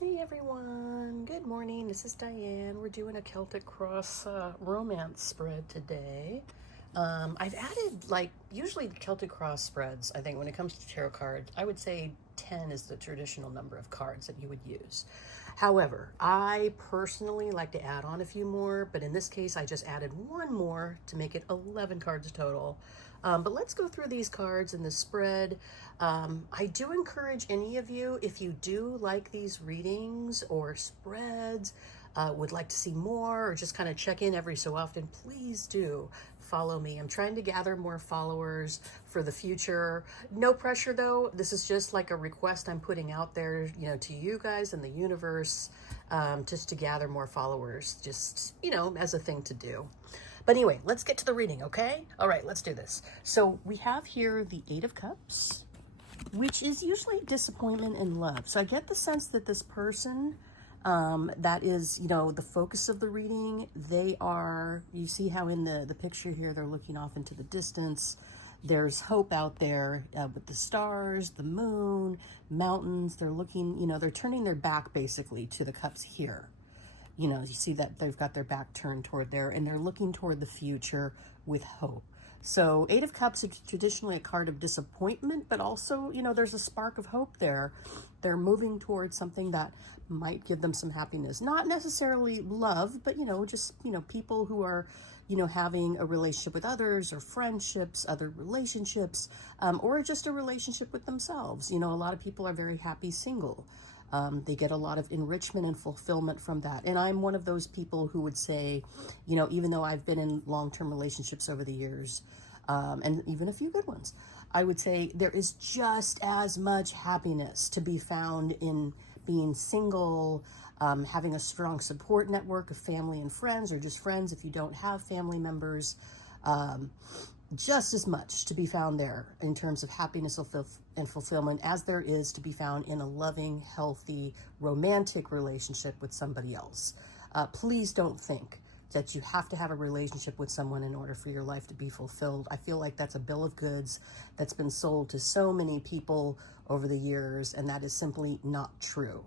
Hey everyone, good morning. This is Diane. We're doing a Celtic Cross romance spread today. I've added, usually the Celtic Cross spreads, I think when it comes to tarot cards, I would say 10 is the traditional number of cards that you would use. However, I personally like to add on a few more, but in this case, I just added one more to make it 11 cards total. But let's go through these cards in the spread. I do encourage any of you, if you do like these readings or spreads, would like to see more or just kind of check in every so often, please do follow me. I'm trying to gather more followers for the future. No pressure though. This is just like a request I'm putting out there, to you guys and the universe, just to gather more followers, just, as a thing to do. But anyway, let's get to the reading, okay? All right, let's do this. So we have here the Eight of Cups, which is usually disappointment in love. So I get the sense that this person, that is, the focus of the reading, they are, you see how in the picture here, they're looking off into the distance. There's hope out there with the stars, the moon, mountains. They're looking, they're turning their back basically to the cups here. You see that they've got their back turned toward there and they're looking toward the future with hope. So Eight of Cups is traditionally a card of disappointment, but also, there's a spark of hope there. They're moving towards something that might give them some happiness. Not necessarily love, but, just, people who are, having a relationship with others or friendships, other relationships, or just a relationship with themselves. A lot of people are very happy single. They get a lot of enrichment and fulfillment from that. And I'm one of those people who would say, even though I've been in long-term relationships over the years, and even a few good ones, I would say there is just as much happiness to be found in being single, having a strong support network of family and friends, or just friends if you don't have family members. Just as much to be found there in terms of happiness and fulfillment as there is to be found in a loving, healthy, romantic relationship with somebody else. Please don't think that you have to have a relationship with someone in order for your life to be fulfilled. I feel like that's a bill of goods that's been sold to so many people over the years, and that is simply not true.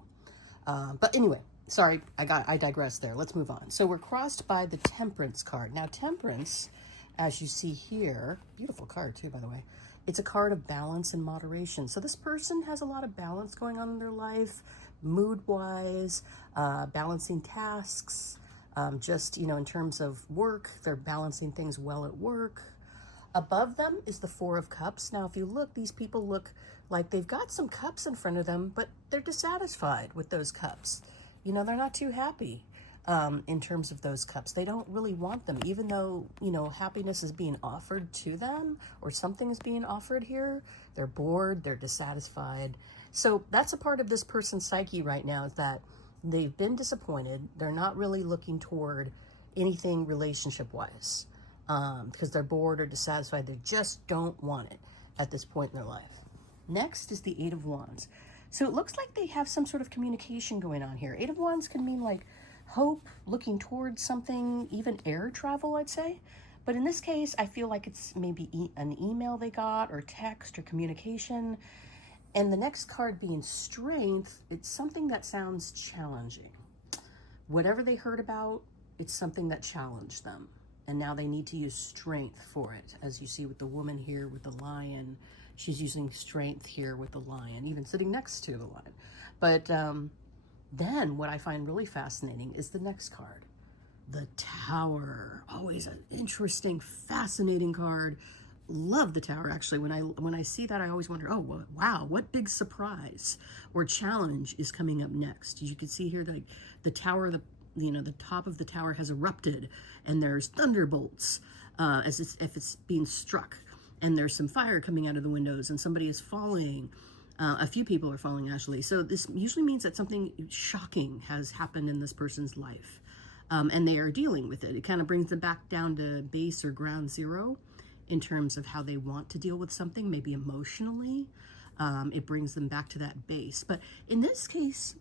But anyway, sorry, I digress there. Let's move on. So we're crossed by the Temperance card. Now, Temperance, as you see here, beautiful card too, by the way, it's a card of balance and moderation. So this person has a lot of balance going on in their life, mood-wise, balancing tasks, just, in terms of work, they're balancing things well at work. Above them is the Four of Cups. Now, if you look, these people look like they've got some cups in front of them, but they're dissatisfied with those cups. They're not too happy in terms of those cups. They don't really want them, even though, happiness is being offered to them or something is being offered here. They're bored, they're dissatisfied. So that's a part of this person's psyche right now, is that they've been disappointed. They're not really looking toward anything relationship-wise because they're bored or dissatisfied. They just don't want it at this point in their life. Next is the Eight of Wands. So it looks like they have some sort of communication going on here. Eight of Wands can mean like hope, looking towards something, even air travel, I'd say. But in this case, I feel like it's maybe an email they got or text or communication. And the next card being Strength, it's something that sounds challenging. Whatever they heard about, it's something that challenged them. And now they need to use strength for it. As you see with the woman here with the lion, she's using strength here with the lion, even sitting next to the lion. But then what I find really fascinating is the next card, the Tower. Always an interesting, fascinating card. Love the Tower, actually. When I see that, I always wonder, oh, wow, what big surprise or challenge is coming up next? As you can see here, like the Tower, the top of the tower has erupted, and there's thunderbolts as if it's being struck, and there's some fire coming out of the windows, and somebody is falling. A few people are falling, actually. So this usually means that something shocking has happened in this person's life, and they are dealing with it. It kind of brings them back down to base or ground zero in terms of how they want to deal with something, maybe emotionally. It brings them back to that base. But in this case,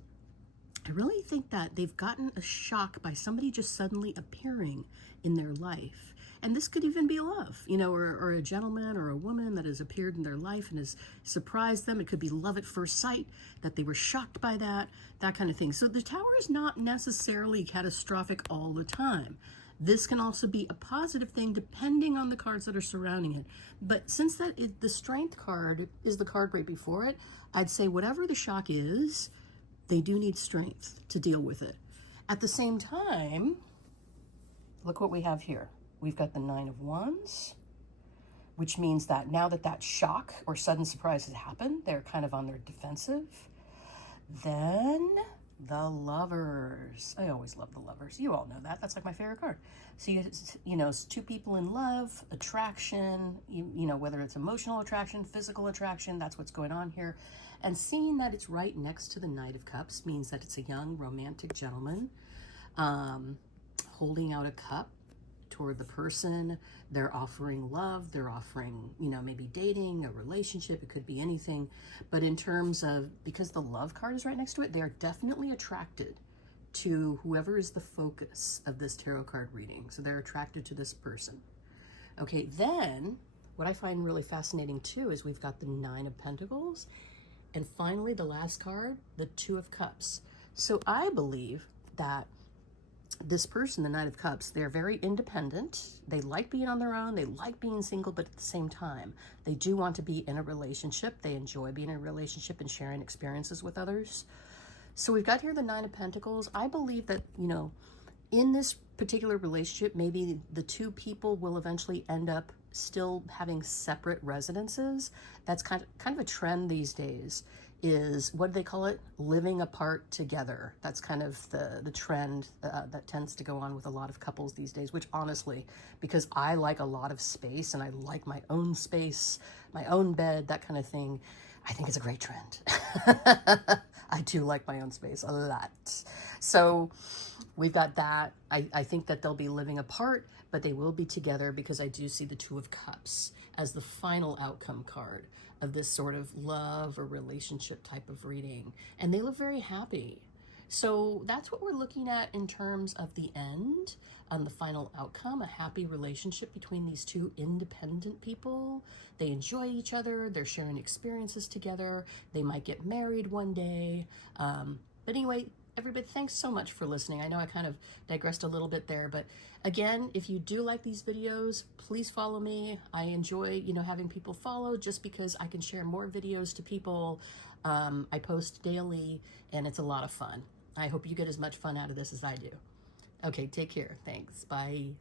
I really think that they've gotten a shock by somebody just suddenly appearing in their life. And this could even be love, you know, or a gentleman or a woman that has appeared in their life and has surprised them. It could be love at first sight, that they were shocked by that kind of thing. So the Tower is not necessarily catastrophic all the time. This can also be a positive thing depending on the cards that are surrounding it. But since the Strength card is the card right before it, I'd say whatever the shock is, they do need strength to deal with it. At the same time, look what we have here. We've got the 9 of Wands, which means that now that shock or sudden surprise has happened, they're kind of on their defensive. Then the Lovers. I always love the Lovers. You all know that. That's like my favorite card. So, you know, it's two people in love, attraction, you know, whether it's emotional attraction, physical attraction, that's what's going on here. And seeing that it's right next to the Knight of Cups means that it's a young romantic gentleman holding out a cup toward the person. They're offering love, they're offering, you know, maybe dating, a relationship, it could be anything. But in terms of, because the Love card is right next to it, they're definitely attracted to whoever is the focus of this tarot card reading. So they're attracted to this person. Okay, then what I find really fascinating too is we've got the 9 of Pentacles, and finally the last card, the 2 of Cups. So I believe that this person, the Knight of Cups, they're very independent. They like being on their own. They like being single, but at the same time, they do want to be in a relationship. They enjoy being in a relationship and sharing experiences with others. So we've got here the 9 of Pentacles. I believe that, you know, in this particular relationship, maybe the two people will eventually end up still having separate residences. That's kind of a trend these days, is, what do they call it? Living apart together. That's kind of the trend that tends to go on with a lot of couples these days, which honestly, because I like a lot of space and I like my own space, my own bed, that kind of thing, I think it's a great trend. I do like my own space a lot. So we've got that. I think that they'll be living apart, but they will be together, because I do see the 2 of Cups as the final outcome card of this sort of love or relationship type of reading. And they look very happy. So that's what we're looking at in terms of the end, the final outcome, a happy relationship between these two independent people. They enjoy each other, they're sharing experiences together, they might get married one day. But anyway, everybody, thanks so much for listening. I know I kind of digressed a little bit there, but again, if you do like these videos, please follow me. I enjoy, you know, having people follow, just because I can share more videos to people. I post daily and it's a lot of fun. I hope you get as much fun out of this as I do. Okay, take care. Thanks. Bye.